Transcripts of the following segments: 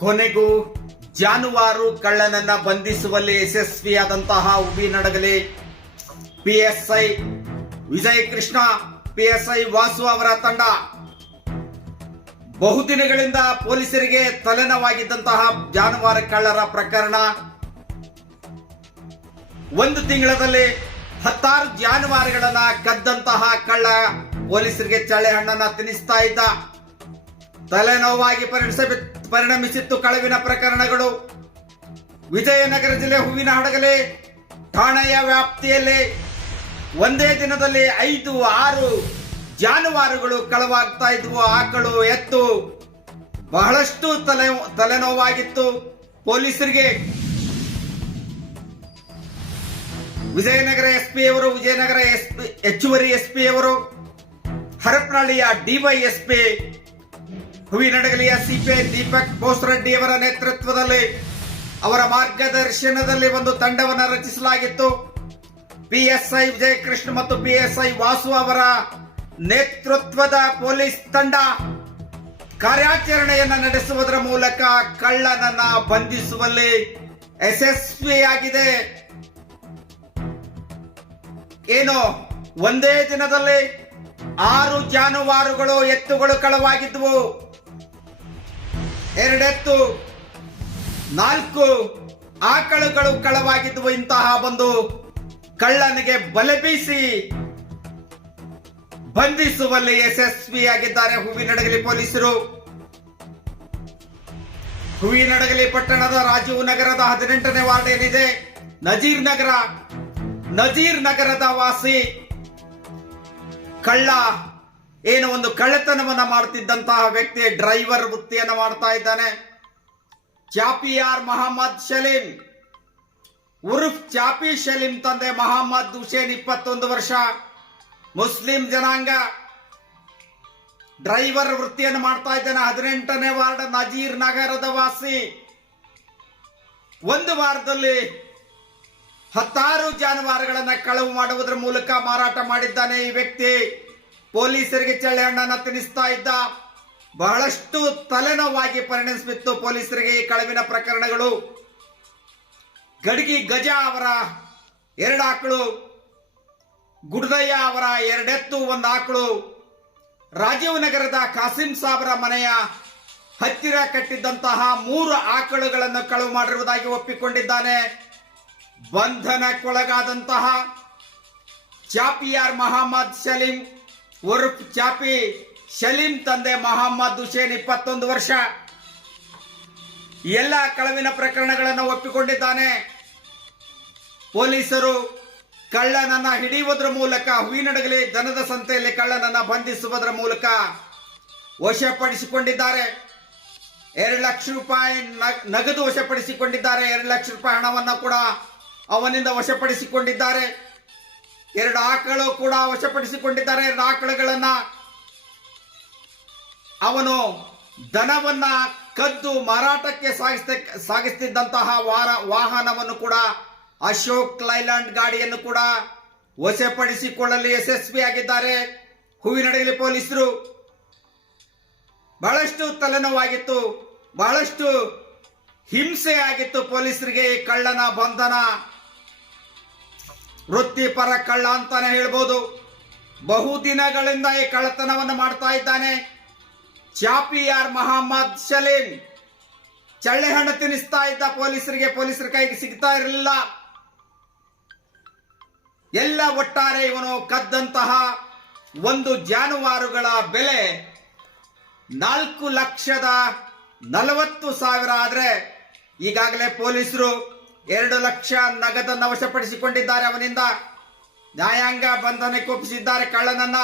ಕೊನೆಗೂ ಜಾನುವಾರು ಕಳ್ಳನನ್ನ ಬಂಧಿಸುವಲ್ಲಿ ಯಶಸ್ವಿಯಾದಂತಹ ಹೂವಿನಡಗಲಿ ಪಿಎಸ್ಐ ವಿಜಯ ಕೃಷ್ಣ, ಪಿಎಸ್ಐ ವಾಸು ಅವರ ತಂಡ ಬಹುದಿನಗಳಿಂದ ಪೊಲೀಸರಿಗೆ ತಲೆನೋವಾಗಿದ್ದಂತಹ ಜಾನುವಾರು ಕಳ್ಳರ ಪ್ರಕರಣ. ಒಂದು ತಿಂಗಳಲ್ಲಿ 16 ಜಾನುವಾರುಗಳನ್ನ ಕದ್ದಂತಹ ಕಳ್ಳ ಪೊಲೀಸರಿಗೆ ಚಳ್ಳೆ ಹಣ್ಣನ್ನ ತಿನ್ನಿಸ್ತಾ ಇದ್ದ. ತಲೆನೋವಾಗಿ ಪರಿಣಮಿಸಿತ್ತು ಕಳವಿನ ಪ್ರಕರಣಗಳು. ವಿಜಯನಗರ ಜಿಲ್ಲೆ ಹೂವಿನಹಡಗಲಿ ಠಾಣೆಯ ವ್ಯಾಪ್ತಿಯಲ್ಲಿ ಒಂದೇ ದಿನದಲ್ಲಿ 5-6 ಜಾನುವಾರುಗಳು ಕಳವಾಗ್ತಾ ಇದ್ವು. ಆಕಳು, ಎತ್ತು, ಬಹಳಷ್ಟು ತಲೆನೋವಾಗಿತ್ತು ಪೊಲೀಸರಿಗೆ. ವಿಜಯನಗರ ಎಸ್ಪಿ ಅವರು, ವಿಜಯನಗರ ಹೆಚ್ಚುವರಿ ಎಸ್ಪಿ ಅವರು, ಹರಪನಹಳ್ಳಿಯ ಡಿವೈಎಸ್ಪಿ, ಹೂವಿನಡಗಲಿಯ ಸಿಪಿಐ ದೀಪಕ್ ಬೋಸ್ರೆಡ್ಡಿ ಅವರ ನೇತೃತ್ವದಲ್ಲಿ, ಅವರ ಮಾರ್ಗದರ್ಶನದಲ್ಲಿ ಒಂದು ತಂಡವನ್ನು ರಚಿಸಲಾಗಿತ್ತು. ಪಿಎಸ್ಐ ವಿಜಯ ಕೃಷ್ಣ ಮತ್ತು ಪಿಎಸ್ಐ ವಾಸು ಅವರ ನೇತೃತ್ವದ ಪೊಲೀಸ್ ತಂಡ ಕಾರ್ಯಾಚರಣೆಯನ್ನು ನಡೆಸುವುದರ ಮೂಲಕ ಕಳ್ಳನನ್ನ ಬಂಧಿಸುವಲ್ಲಿ ಯಶಸ್ವಿಯಾಗಿದೆ. ಏನು ಒಂದೇ ದಿನದಲ್ಲಿ 6 ಜಾನುವಾರುಗಳು, ಎತ್ತುಗಳು ಕಳವಾಗಿದ್ವು. 2 ಎತ್ತು, 4 ಆಕಳುಗಳು ಕಳವಾಗಿದ್ವು. ಇಂತಹ ಒಂದು ಕಳ್ಳನಿಗೆ ಬಲೆ ಬೀಸಿ ಬಂಧಿಸುವಲ್ಲಿ ಯಶಸ್ವಿಯಾಗಿದ್ದಾರೆ ಹೂವಿನಡಗಲಿ ಪೊಲೀಸರು. ಹೂವಿನಡಗಲಿ ಪಟ್ಟಣದ ರಾಜೀವ್ ನಗರದ 18ನೇ ವಾರ್ಡ್ ಏನಿದೆ, ನಜೀರ್ ನಗರದ ವಾಸಿ ಕಳ್ಳ, ಏನು ಒಂದು ಕಳ್ಳತನವನ್ನ ಮಾಡುತ್ತಿದ್ದಂತಹ ವ್ಯಕ್ತಿ ಡ್ರೈವರ್ ವೃತ್ತಿಯನ್ನ ಮಾಡ್ತಾ ಇದ್ದಾನೆ. ಚಾಪಿಯಾರ್ ಮೊಹಮ್ಮದ್ ಶಲೀಂ ಉರ್ಫ್ ಚಾಪಿ ಶಲೀಂ ತಂದೆ ಮೊಹಮ್ಮದ್ ಹುಸೇನ್ 21 ವರ್ಷ, ಮುಸ್ಲಿಂ ಜನಾಂಗ, ಡ್ರೈವರ್ ವೃತ್ತಿಯನ್ನು ಮಾಡ್ತಾ ಇದ್ದಾನೆ. 18ನೇ ವಾರ್ಡ್ ನಜೀರ್ ನಗರದ ವಾಸಿ. ಒಂದು ವಾರದಲ್ಲಿ 16 ಜಾನುವಾರುಗಳನ್ನ ಕಳವು ಮಾಡುವುದರ ಮೂಲಕ ಮಾರಾಟ ಮಾಡಿದ್ದಾನೆ ಈ ವ್ಯಕ್ತಿ. ಪೊಲೀಸರಿಗೆ ಚಳ್ಳೆ ಹಣ್ಣನ್ನು ತಿನ್ನಿಸ್ತಾ ಇದ್ದ. ಬಹಳಷ್ಟು ತಲೆನೋವಾಗಿ ಪರಿಣಮಿಸಿತ್ತು ಪೊಲೀಸರಿಗೆ ಈ ಕಳವಿನ ಪ್ರಕರಣಗಳು. ಗಡ್ಗಿ ಗಜ ಅವರ 2 ಆಕಳು, ಗುಡ್ದಯ್ಯ ಅವರ 2 ಎತ್ತು, 1 ಆಕಳು, ರಾಜೀವ್ ನಗರದ ಕಾಸಿಂ ಸಾಬರ ಮನೆಯ ಹತ್ತಿರ ಕಟ್ಟಿದ್ದಂತಹ 3 ಆಕಳುಗಳನ್ನು ಕಳವು ಮಾಡಿರುವುದಾಗಿ ಒಪ್ಪಿಕೊಂಡಿದ್ದಾನೆ. ಬಂಧನಕ್ಕೊಳಗಾದಂತಹ ಚಾಪಿಯಾರ್ ಮೊಹಮ್ಮದ್ ಶಲೀಂ ಉರ್ಫ್ ಚಾಪಿ ಶಲೀಂ ತಂದೆ ಮೊಹಮ್ಮದ್ ಹುಸೇನ್ 21 ವರ್ಷ ಎಲ್ಲ ಕಳವಿನ ಪ್ರಕರಣಗಳನ್ನು ಒಪ್ಪಿಕೊಂಡಿದ್ದಾನೆ. ಪೊಲೀಸರು ಕಳ್ಳನನ್ನ ಹಿಡಿಯುವುದರ ಮೂಲಕ, ಹೂವಿನಡಗಲಿ ದನದ ಸಂತೆಯಲ್ಲಿ ಕಳ್ಳನನ್ನ ಬಂಧಿಸುವುದರ ಮೂಲಕ ವಶಪಡಿಸಿಕೊಂಡಿದ್ದಾರೆ. 2 ಲಕ್ಷ ರೂಪಾಯಿ ನಗದು ವಶಪಡಿಸಿಕೊಂಡಿದ್ದಾರೆ. 2 ಲಕ್ಷ ರೂಪಾಯಿ ಹಣವನ್ನು ಕೂಡ ಅವನಿಂದ ವಶಪಡಿಸಿಕೊಂಡಿದ್ದಾರೆ. 2 ಆಕಳು ಕೂಡ ವಶಪಡಿಸಿಕೊಂಡಿದ್ದಾರೆ. 2 ಆಕಳುಗಳನ್ನ ಅವನು ದನವನ್ನ ಕದ್ದು ಮಾರಾಟಕ್ಕೆ ಸಾಗಿಸ್ತಿದ್ದಂತಹ ವಾಹನವನ್ನು ಕೂಡ, ಅಶೋಕ್ ಲೈಲ್ಯಾಂಡ್ ಗಾಡಿಯನ್ನು ಕೂಡ ವಶಪಡಿಸಿಕೊಳ್ಳಲು ಯಶಸ್ವಿಯಾಗಿದ್ದಾರೆ ಹೂವಿನಡಗಲಿ ಪೊಲೀಸರು. ಬಹಳಷ್ಟು ತಲೆನೋವಾಗಿತ್ತು, ಬಹಳಷ್ಟು ಹಿಂಸೆ ಆಗಿತ್ತು ಪೊಲೀಸರಿಗೆ. ಕಳ್ಳನ ಬಂಧನ, ವೃತ್ತಿಪರ ಕಳ್ಳ ಅಂತಾನೆ ಹೇಳ್ಬೋದು. ಬಹುದಿನಗಳಿಂದ ಈ ಕಳ್ಳತನವನ್ನು ಮಾಡ್ತಾ ಇದ್ದಾನೆ. ಚಾಪಿಯಾರ್ ಮೊಹಮ್ಮದ್ ಶಲೀಂ ಚಳ್ಳೆ ಹಣ್ಣು ತಿನ್ನಿಸ್ತಾ ಇದ್ದ ಪೊಲೀಸರಿಗೆ. ಪೊಲೀಸರ ಕೈಗೆ ಸಿಗ್ತಾ ಇರಲಿಲ್ಲ. ಎಲ್ಲ ಒಟ್ಟಾರೆ ಇವನು ಕದ್ದಂತಹ ಒಂದು ಜಾನುವಾರುಗಳ ಬೆಲೆ 4,40,000 ಆದ್ರೆ ಈಗಾಗಲೇ ಪೊಲೀಸರು 2 ಲಕ್ಷ ನಗದನ್ನು ವಶಪಡಿಸಿಕೊಂಡಿದ್ದಾರೆ. ಅವನಿಂದ ನ್ಯಾಯಾಂಗ ಬಂಧನಕ್ಕೆ ಒಪ್ಪಿಸಿದ್ದಾರೆ ಕಳ್ಳನನ್ನ.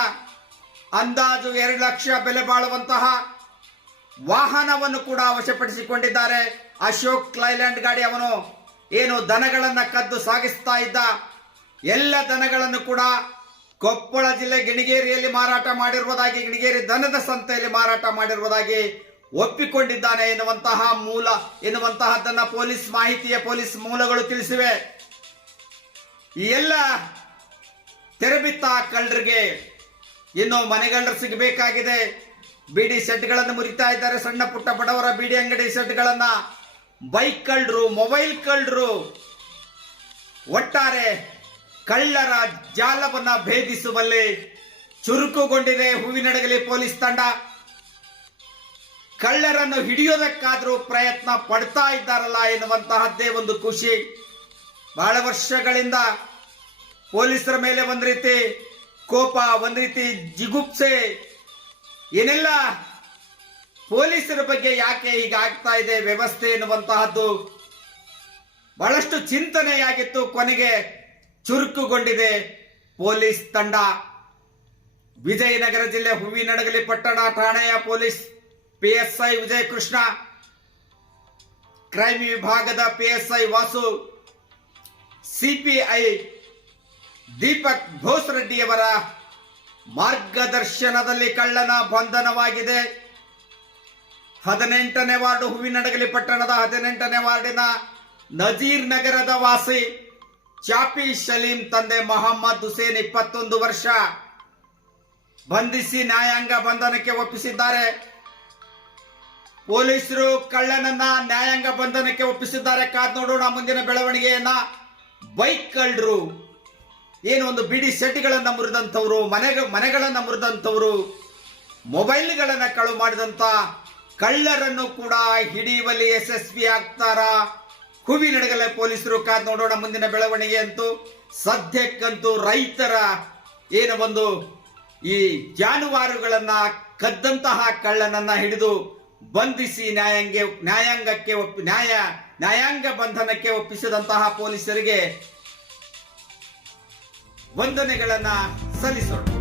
ಅಂದಾಜು 2 ಲಕ್ಷ ಬೆಲೆ ಬಾಳುವಂತಹ ವಾಹನವನ್ನು ಕೂಡ ವಶಪಡಿಸಿಕೊಂಡಿದ್ದಾರೆ. ಅಶೋಕ್ ಲೈಲ್ಯಾಂಡ್ ಗಾಡಿ ಅವನು ಏನು ದನಗಳನ್ನ ಕದ್ದು ಸಾಗಿಸ್ತಾ ಇದ್ದ. ಎಲ್ಲ ದನಗಳನ್ನು ಕೂಡ ಕೊಪ್ಪಳ ಜಿಲ್ಲೆ ಗಿಣಿಗೇರಿಯಲ್ಲಿ ಮಾರಾಟ ಮಾಡಿರುವುದಾಗಿ, ಗಿಣಿಗೇರಿ ದನದ ಸಂತೆಯಲ್ಲಿ ಮಾರಾಟ ಮಾಡಿರುವುದಾಗಿ ಒಪ್ಪಿಕೊಂಡಿದ್ದಾನೆ ಎನ್ನುವಂತಹದ್ದನ್ನ ಪೊಲೀಸ್ ಮೂಲಗಳು ತಿಳಿಸಿವೆ. ಈ ಎಲ್ಲ ತೆರೆಬಿತ್ತ ಕಳ್ಳರಿಗೆ ಇನ್ನು ಮನೆಗಳ್ಳರು ಸಿಗಬೇಕಾಗಿದೆ. ಬೀಡಿ ಸೆಟ್ಗಳನ್ನು ಮುರಿತಾ ಇದ್ದಾರೆ. ಸಣ್ಣ ಪುಟ್ಟ ಬಡವರ ಬೀಡಿ ಅಂಗಡಿ ಸೆಟ್ಗಳನ್ನ ಬೈಕ್ ಕಳ್ಳರು, ಮೊಬೈಲ್ ಕಳ್ಳರು, ಒಟ್ಟಾರೆ ಕಳ್ಳರ ಜಾಲವನ್ನ ಭೇದಿಸುವಲ್ಲಿ ಚುರುಕುಗೊಂಡಿದೆ ಹೂವಿನಡಗಲಿ ಪೊಲೀಸ್ ತಂಡ. ಕಳ್ಳರನ್ನು ಹಿಡಿಯೋದಕ್ಕಾದ್ರೂ ಪ್ರಯತ್ನ ಪಡ್ತಾ ಇದ್ದಾರಲ್ಲ ಎನ್ನುವಂತಹದ್ದೇ ಒಂದು ಖುಷಿ. ಬಹಳ ವರ್ಷಗಳಿಂದ ಪೊಲೀಸರ ಮೇಲೆ ಒಂದ್ ರೀತಿ ಕೋಪ, ಒಂದ್ ರೀತಿ ಜಿಗುಪ್ಸೆ, ಏನೆಲ್ಲ ಪೊಲೀಸರ ಬಗ್ಗೆ ಯಾಕೆ ಹೀಗಾಗ್ತಾ ಇದೆ ವ್ಯವಸ್ಥೆ ಎನ್ನುವಂತಹದ್ದು ಬಹಳಷ್ಟು ಚಿಂತನೆಯಾಗಿತ್ತು. ಕೊನೆಗೆ ಚುರುಕುಗೊಂಡಿದೆ ಪೊಲೀಸ್ ತಂಡ. ವಿಜಯನಗರ ಜಿಲ್ಲೆ ಹೂವಿನಡಗಲಿ ಪಟ್ಟಣ ಠಾಣೆಯ ಪೊಲೀಸ್ ಪಿಎಸ್ಐ ವಿಜಯ ಕೃಷ್ಣ, ಕ್ರೈಮ್ ವಿಭಾಗದ ಪಿಎಸ್ಐ ವಾಸು, ಸಿಪಿಐ ದೀಪಕ್ ಭೋಸ್ರೆಡ್ಡಿಯವರ ಮಾರ್ಗದರ್ಶನದಲ್ಲಿ ಕಳ್ಳನ ಬಂಧನವಾಗಿದೆ. 18ನೇ ವಾರ್ಡ್ ಹೂವಿನಡಗಲಿ ಪಟ್ಟಣದ 18ನೇ ವಾರ್ಡಿನ ನಜೀರ್ ನಗರದ ವಾಸಿ ಚಾಪಿ ಸಲೀಂ ತಂದೆ ಮೊಹಮ್ಮದ್ ಹುಸೇನ್ 21 ವರ್ಷ ಬಂಧಿಸಿ ನ್ಯಾಯಾಂಗ ಬಂಧನಕ್ಕೆ ಒಪ್ಪಿಸಿದ್ದಾರೆ. ಪೊಲೀಸರು ಕಳ್ಳನನ್ನ ನ್ಯಾಯಾಂಗ ಬಂಧನಕ್ಕೆ ಒಪ್ಪಿಸಿದ್ದಾರೆ. ಕಾದ್ ನೋಡೋಣ ಮುಂದಿನ ಬೆಳವಣಿಗೆಯನ್ನ. ಬೈಕ್ ಕಳ್ಳರು, ಏನು ಒಂದು ಬಿಡಿ ಸೆಟ್ಗಳನ್ನ ಮುರಿದಂಥವ್ರು, ಮನೆಗಳನ್ನ ಮುರಿದಂಥವ್ರು, ಮೊಬೈಲ್ಗಳನ್ನ ಕಳು ಮಾಡಿದಂತ ಕಳ್ಳರನ್ನು ಕೂಡ ಹಿಡಿಯುವಲ್ಲಿ ಯಶಸ್ವಿ ಆಗ್ತಾರ ಹೂವಿನಡಗಲೆ ಪೊಲೀಸರು. ಕಾದ್ ನೋಡೋಣ ಮುಂದಿನ ಬೆಳವಣಿಗೆ. ಅಂತೂ ಸದ್ಯಕ್ಕಂತೂ ರೈತರ ಏನು ಒಂದು ಈ ಜಾನುವಾರುಗಳನ್ನ ಕದ್ದಂತಹ ಕಳ್ಳನನ್ನ ಹಿಡಿದು ಬಂಧಿಸಿ ನ್ಯಾಯಾಂಗ ಬಂಧನಕ್ಕೆ ಒಪ್ಪಿಸಿದಂತಹ ಪೊಲೀಸರಿಗೆ ವಂದನೆಗಳನ್ನ ಸಲ್ಲಿಸೋಣ.